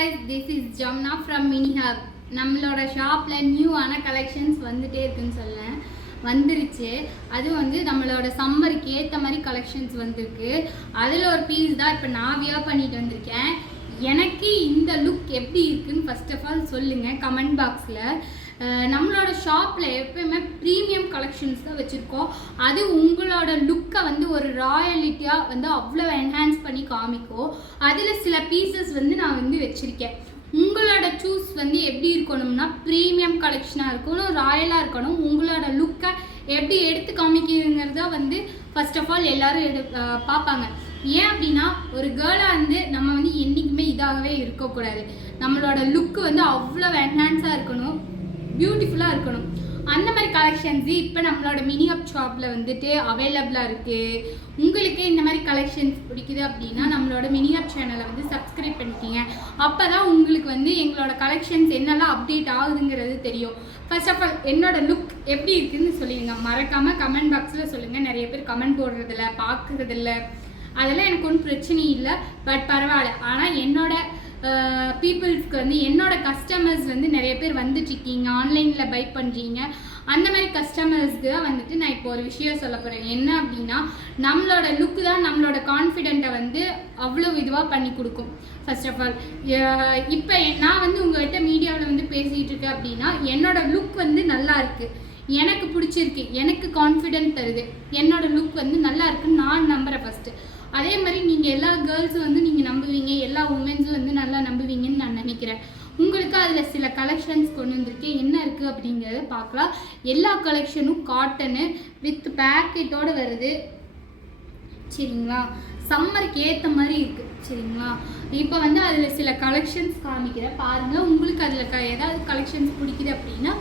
guys, this is Jamna from Mini Hub. நம்மளோட ஷாப்ல நியூவான collections வந்துட்டே இருக்குன்னு சொல்லேன். வந்துருச்சு. அது வந்து நம்மளோட சம்மருக்கு ஏற்ற மாதிரி கலெக்ஷன்ஸ் வந்திருக்கு. அதில் ஒரு பீஸ் தான் இப்போ நான் வியர் பண்ணிட்டு வந்திருக்கேன். எனக்கு இந்த லுக் எப்படி இருக்குன்னு ஃபர்ஸ்ட் ஆஃப் ஆல் சொல்லுங்கள் கமெண்ட் பாக்ஸில். நம்மளோட ஷாப்பில் எப்போயுமே ப்ரீமியம் கலெக்ஷன்ஸ் தான் வச்சுருக்கோம். அது உங்களோட லுக்கை வந்து ஒரு ராயலிட்டியாக வந்து அவ்வளோ என்ஹான்ஸ் பண்ணி காமிக்கும். அதில் சில பீசஸ் வந்து நான் வந்து வச்சுருக்கேன். உங்களோட சூஸ் வந்து எப்படி இருக்கணும்னா ப்ரீமியம் கலெக்ஷனாக இருக்கணும், ராயலாக இருக்கணும். உங்களோட லுக்கை எப்படி எடுத்து காமிக்கிறதுங்கிறத வந்து ஃபர்ஸ்ட் ஆஃப் ஆல் எல்லோரும் பார்ப்பாங்க. ஏன் அப்படின்னா ஒரு கேர்ளாக வந்து நம்ம வந்து என்றைக்குமே இதாகவே இருக்கக்கூடாது. நம்மளோட லுக்கு வந்து அவ்வளோ என்ஹான்ஸாக இருக்கணும், பியூட்டிஃபுல்லாக இருக்கணும். அந்த மாதிரி கலெக்ஷன்ஸு இப்போ நம்மளோட மினி ஹப் ஷாப்பில் வந்துட்டு அவைலபிளாக இருக்குது. உங்களுக்கு இந்த மாதிரி கலெக்ஷன்ஸ் பிடிக்குது அப்படின்னா நம்மளோட மினி ஹப் சேனலை வந்து சப்ஸ்கிரைப் பண்ணிக்கிங்க. அப்போ தான் உங்களுக்கு வந்து எங்களோட கலெக்ஷன்ஸ் என்னெல்லாம் அப்டேட் ஆகுதுங்கிறது தெரியும். ஃபர்ஸ்ட் ஆஃப் ஆல் என்னோட லுக் எப்படி இருக்குதுன்னு சொல்லிடுங்க. மறக்காமல் கமெண்ட் பாக்ஸில் சொல்லுங்கள். நிறைய பேர் கமெண்ட் போடுறதில்ல, பார்க்குறதில்ல, அதெல்லாம் எனக்கு ஒன்றும் பிரச்சனை இல்லை. பட் பரவாயில்ல. ஆனால் என்னோட பீப்புள்ஸ்க்கு வந்து என்னோட கஸ்டமர்ஸ் வந்து நிறைய பேர் வந்துட்டுருக்கீங்க, ஆன்லைனில் பை பண்ணுறீங்க. அந்த மாதிரி கஸ்டமர்ஸ்க்கு தான் வந்துட்டு நான் இப்போ ஒரு விஷயம் சொல்ல போகிறேன். என்ன அப்படின்னா நம்மளோட லுக்கு தான் நம்மளோட கான்ஃபிடென்ட்டை வந்து அவ்வளோ இதுவாக பண்ணி கொடுக்கும். ஃபர்ஸ்ட் ஆஃப் ஆல் இப்போ நான் வந்து உங்கள்கிட்ட மீடியாவில் வந்து பேசிகிட்டு இருக்கேன் அப்படின்னா என்னோட லுக் வந்து நல்லா இருக்குது, எனக்கு பிடிச்சிருக்கு, எனக்கு கான்ஃபிடென்ட் தருது, என்னோட லுக் வந்து நல்லா இருக்குன்னு நான் நம்புகிறேன் ஃபஸ்ட்டு. அதே மாதிரி நீங்கள் எல்லா கேர்ள்ஸும் வந்து நீங்கள் நம்புவீங்க, எல்லா உமன்ஸும் வந்து நல்லா நம்புவீங்கன்னு நான் நினைக்கிறேன். உங்களுக்கு அதில் சில கலெக்ஷன்ஸ் கொண்டு வந்திருக்கேன். என்ன இருக்குது அப்படிங்கிறத பார்க்கலாம். எல்லா கலெக்ஷனும் காட்டனு வித் பேக்கெட்டோடு வருது. சரிங்களா? சம்மருக்கு ஏற்ற மாதிரி இருக்குது. சரிங்களா? இப்போ வந்து அதில் சில கலெக்ஷன்ஸ் காமிக்கிறேன் பாருங்கள். உங்களுக்கு அதில் ஏதாவது கலெக்ஷன்ஸ் பிடிக்குது அப்படின்னா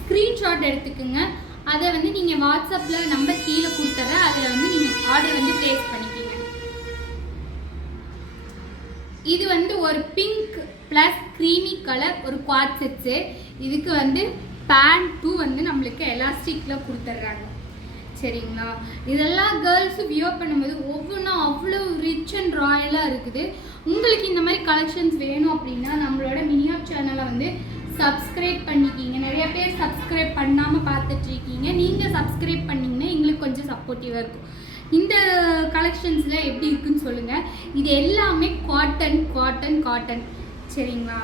ஸ்க்ரீன்ஷாட் எடுத்துக்கோங்க. அதை வந்து நீங்கள் வாட்ஸ்அப்பில் நம்பர் கீழே கொடுத்துட்றேன். அதில் வந்து நீங்கள் ஆர்டர் வந்து ப்ளேஸ் பண்ணிக்கோங்க. இது வந்து ஒரு பிங்க் ப்ளஸ் க்ரீமி கலர் ஒரு குவாட் செட்ஸு. இதுக்கு வந்து பேண்ட்டும் வந்து நம்மளுக்கு எலாஸ்டிக்கில் கொடுத்துட்றாங்க. சரிங்களா? இதெல்லாம் கேர்ள்ஸு வியர் பண்ணும்போது ஒவ்வொன்றும் அவ்வளோ ரிச் அண்ட் ராயலாக இருக்குது. உங்களுக்கு இந்த மாதிரி கலெக்ஷன்ஸ் வேணும் அப்படின்னா நம்மளோட மினி ஹப் சேனலை வந்து சப்ஸ்கிரைப் பண்ணிக்கிங்க. நிறைய பேர் சப்ஸ்கிரைப் பண்ணாமல் பார்த்துட்ருக்கீங்க. நீங்கள் சப்ஸ்கிரைப் பண்ணிங்கன்னா எங்களுக்கு கொஞ்சம் சப்போர்ட்டிவாக இருக்கும். இந்த கலெக்ஷன்ஸில் எப்படி இருக்குன்னு சொல்லுங்கள். இது எல்லாமே காட்டன். சரிங்களா?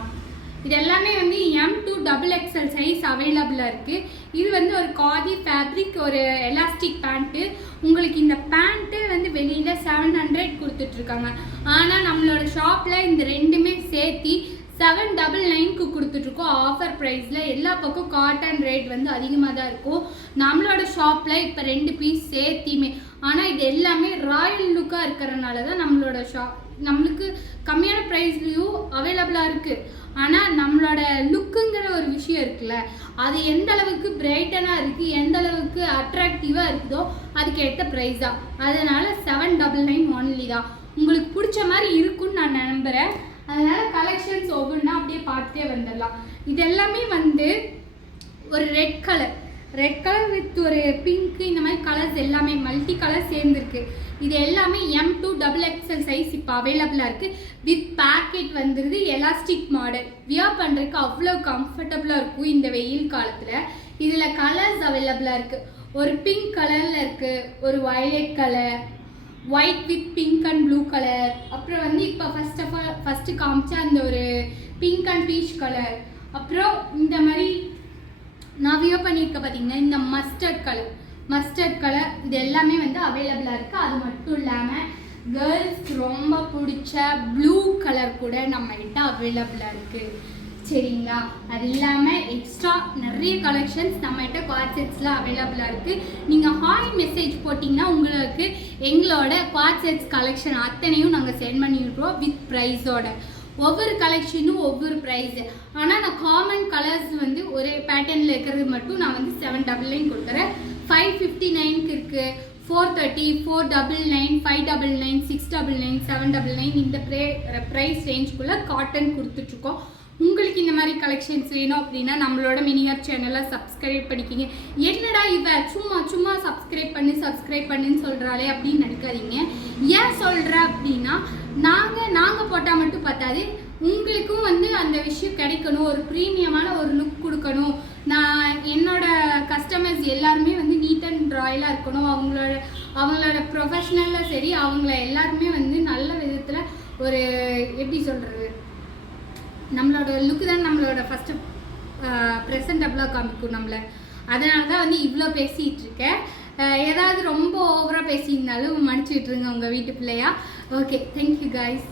இது எல்லாமே வந்து M2 XXL சைஸ் அவைலபிளாக இருக்குது. இது வந்து ஒரு காதி ஃபேப்ரிக், ஒரு எலாஸ்டிக் பேண்ட்டு. உங்களுக்கு இந்த பேண்ட்டு வந்து வெளியில் 700 கொடுத்துட்ருக்காங்க. ஆனால் நம்மளோட ஷாப்பில் இந்த ரெண்டுமே சேர்த்தி 799க்கு கொடுத்துட்ருக்கோம் ஆஃபர் ப்ரைஸில். எல்லா பக்கம் காட்டன் ரேட் வந்து அதிகமாக தான் இருக்கும். நம்மளோட ஷாப்பில் இப்போ 2 பீஸ் சேர்த்தியுமே. ஆனால் இது எல்லாமே ராயல் லுக்காக இருக்கிறதுனால தான் நம்மளோட நம்மளுக்கு கம்மியான ப்ரைஸ்லேயும் அவைலபிளாக இருக்குது. ஆனால் நம்மளோட லுக்குங்கிற ஒரு விஷயம் இருக்குல்ல, அது எந்த அளவுக்கு பிரைட்டனாக இருக்குது, எந்த அளவுக்கு அட்ராக்டிவாக இருக்குதோ அதுக்கு ஏற்ற ப்ரைஸ் தான். அதனால் 799 ஒன்லி தான். உங்களுக்கு பிடிச்ச மாதிரி இருக்குன்னு நான் நம்புகிறேன். அதனால் கலெக்ஷன்ஸ் ஒவ்வொன்றா அப்படியே பார்த்துட்டே வந்துடலாம். இது எல்லாமே வந்து ஒரு ரெட் கலர் வித் ஒரு பிங்க்கு, இந்த மாதிரி கலர்ஸ் எல்லாமே மல்டி கலர் சேர்ந்துருக்கு. இது எல்லாமே M2 XXL சைஸ் இப்போ அவைலபிளாக இருக்குது. வித் பேக்கெட் வந்துடுது. Elastic model. வியர் பண்ணுறதுக்கு அவ்வளோ கம்ஃபர்டபுளாக இருக்கும் இந்த வெயில் காலத்தில். இதில் கலர்ஸ் அவைலபிளாக இருக்குது. ஒரு பிங்க் கலரில் இருக்குது, ஒரு violet colour, white with pink and blue colour, அப்புறம் வந்து இப்போ ஃபஸ்ட்டு காமிச்சா அந்த ஒரு பிங்க் அண்ட் பீச் கலர், அப்புறம் இந்த மாதிரி நான் வியர் பண்ணியிருக்க பார்த்தீங்கன்னா இந்த மஸ்டர்ட் கலர் இது எல்லாமே வந்து அவைலபிளாக இருக்குது. அது மட்டும் இல்லாமல் கேர்ள்ஸ் ரொம்ப பிடிச்ச ப்ளூ கலர் கூட நம்மகிட்ட அவைலபிளாக இருக்குது. சரிங்களா? அது இல்லாமல் எக்ஸ்ட்ரா நிறைய கலெக்ஷன்ஸ் நம்மகிட்ட குவாட் செட்ஸில் அவைலபிளாக இருக்குது. நீங்கள் ஹாய் மெசேஜ் போட்டிங்கன்னா உங்களுக்கு எங்களோட குவாட் செட்ஸ் கலெக்ஷன் அத்தனையும் நாங்கள் சென்ட் பண்ணிவிட்ருவோம் வித் ப்ரைஸோட. ஒவ்வொரு கலெக்ஷனும் ஒவ்வொரு ப்ரைஸு. ஆனால் நான் காமன் கலர்ஸ் வந்து ஒரே பேட்டர்னில் இருக்கிறது மட்டும் நான் வந்து 799 கொடுத்துறேன். 559க்கு இருக்குது, 430, 499, 599, 699, 799 இந்த ப்ரைஸ் ரேஞ்சுக்குள்ளே காட்டன் கொடுத்துட்ருக்கோம். உங்களுக்கு இந்த மாதிரி கலெக்ஷன்ஸ் வேணும் அப்படின்னா நம்மளோட மினிஹர் சேனலை சப்ஸ்கிரைப் பண்ணிக்கிங்க. என்னடா இவ சும்மா சும்மா சப்ஸ்கிரைப் பண்ணுன்னு சொல்கிறாளே அப்படின்னு நினைக்காதீங்க. ஏன் சொல்கிறேன் அப்படின்னா நாங்கள் போட்டால் மட்டும் பார்த்தாது, உங்களுக்கும் வந்து அந்த விஷயம் கிடைக்கணும், ஒரு ப்ரீமியமான ஒரு லுக் கொடுக்கணும். நான் என்னோட கஸ்டமர்ஸ் எல்லாருமே வந்து நீட் அண்ட் ராயலாக இருக்கணும். அவங்களோட ப்ரொஃபஷ்னலில் சரி, அவங்கள எல்லாருமே வந்து நல்ல விதத்தில் ஒரு எப்படி சொல்கிறது, நம்மளோட லுக்கு தான் நம்மளோட ஃபஸ்ட்டு ப்ரெசன்டபுளாக காமிக்கும் நம்மளை. அதனால தான் வந்து இவ்வளோ பேசிகிட்டு இருக்கேன். ஏதாவது ரொம்ப ஓவராக பேசியிருந்தாலும் மன்னிச்சு விட்டுருங்க உங்கள் வீட்டு பிள்ளையா. Okay, thank you guys.